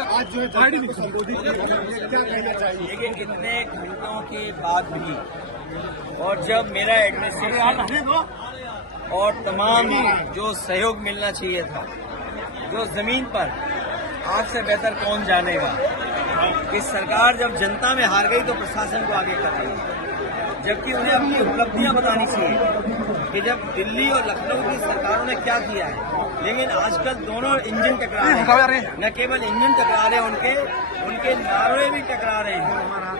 आज जो है जनता को संबोधित किया, क्या कहना चाहिए? देखिए, इतने घंटों के बाद भी और जब मेरा एडमिनिस्ट्रेशन और तमाम जो सहयोग मिलना चाहिए था, जो जमीन पर आपसे बेहतर कौन जानेगा कि सरकार जब जनता में हार गई तो प्रशासन को आगे कर रही है, जबकि उन्हें अपनी उपलब्धियां बतानी चाहिए कि जब दिल्ली और लखनऊ की सरकारों ने क्या किया है। लेकिन आजकल दोनों इंजन टकरा रहे हैं, न केवल इंजन टकरा रहे हैं, उनके नारे भी टकरा रहे हैं।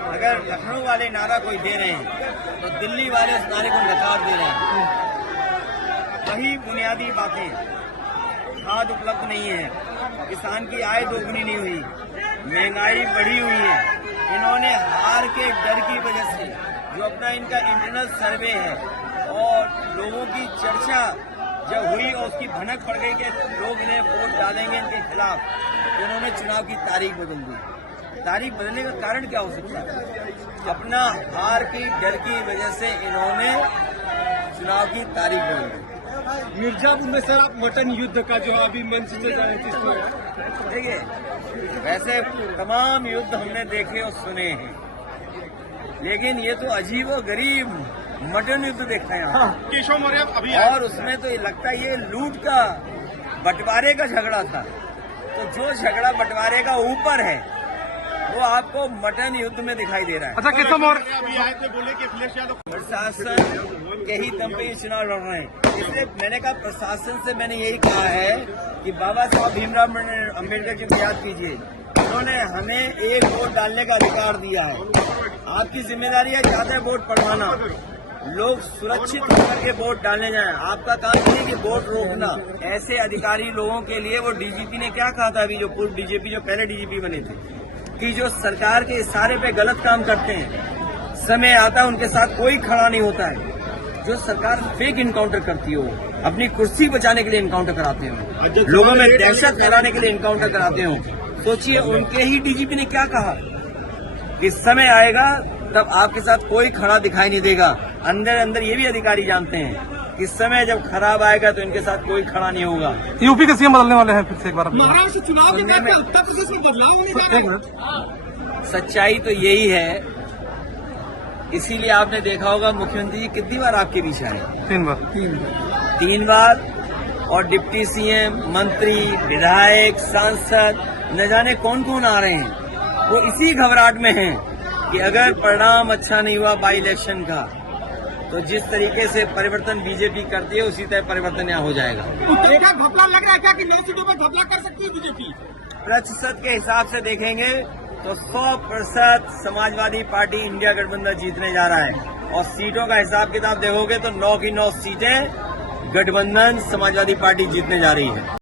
अगर लखनऊ वाले नारा कोई दे रहे हैं तो दिल्ली वाले उस नारे को नकार दे रहे हैं। वही बुनियादी बातें, खाद उपलब्ध नहीं है, किसान की आय दोगुनी नहीं हुई, महंगाई बढ़ी हुई है। इन्होंने हार के डर की वजह से जो अपना इनका इंटरनल सर्वे है और लोगों की चर्चा जब हुई और उसकी भनक पड़ गई कि लोग इन्हें वोट डालेंगे इनके खिलाफ, तो इन्होंने चुनाव की तारीख बदल दी। तारीख बदलने का कारण क्या हो सकता है? अपना हार की डर की वजह से इन्होंने चुनाव की तारीख बदल दी। मिर्जापुर में सर आप मटन युद्ध का जो अभी मंच से जाए जिसमें देखिए, वैसे तमाम युद्ध हमने देखे और सुने हैं, लेकिन ये तो अजीब और गरीब मटन युद्ध देखा है यहाँ। केशव मौर्य अभी और उसमें तो ये लगता है ये लूट का बंटवारे का झगड़ा था। तो जो झगड़ा बंटवारे का ऊपर है वो आपको मटन युद्ध में दिखाई दे रहा है। अच्छा, केशव मौर्य अभी आए थे, बोले कि अखिलेश यादव प्रशासन के ही दम पे ये चुनाव लड़ रहे हैं। इसलिए मैंने कहा, प्रशासन से मैंने यही कहा है कि बाबा साहब भीमराव अम्बेडकर जी को याद कीजिए, उन्होंने हमें एक वोट डालने का अधिकार दिया है। आपकी जिम्मेदारी है ज्यादा वोट पड़वाना, लोग सुरक्षित होकर के वोट डालने जाएं। आपका काम नहीं कि वोट रोकना। ऐसे अधिकारी लोगों के लिए वो डीजीपी ने क्या कहा था अभी, जो पूर्व डीजीपी जो पहले डीजीपी बने थे, कि जो सरकार के इशारे पे गलत काम करते हैं, समय आता है उनके साथ कोई खड़ा नहीं होता है। जो सरकार फेक इनकाउंटर करती हो, अपनी कुर्सी बचाने के लिए इनकाउंटर कराते हो, लोगों में दहशत फैलाने के लिए इनकाउंटर कराते हो, सोचिए उनके ही डीजीपी ने क्या कहा कि समय आएगा तब आपके साथ कोई खड़ा दिखाई नहीं देगा। अंदर अंदर ये भी अधिकारी जानते हैं कि समय जब खराब आएगा तो इनके साथ कोई खड़ा नहीं होगा। यूपी के सीएम बदलने वाले हैं फिर से एक बार। महाराष्ट्र चुनाव के बाद उत्तर प्रदेश में बदलाव होने जा रहा है। सच्चाई तो यही है, इसीलिए आपने देखा होगा मुख्यमंत्री जी कितनी बार आपके बीच आए? 3 बार। और डिप्टी सीएम, मंत्री, विधायक, सांसद, न जाने कौन कौन आ रहे हैं। वो इसी घबराहट में हैं कि अगर परिणाम अच्छा नहीं हुआ बाई इलेक्शन का, तो जिस तरीके से परिवर्तन बीजेपी करती है उसी तरह परिवर्तन यहाँ हो जाएगा। उत्तर का घपला लग रहा है क्या कि 9 सीटों पर घपला कर सकती है बीजेपी? प्रतिशत के हिसाब से देखेंगे तो 100% समाजवादी पार्टी इंडिया गठबंधन जीतने जा रहा है। और सीटों का हिसाब किताब देखोगे तो 9 की 9 सीटें गठबंधन समाजवादी पार्टी जीतने जा रही है।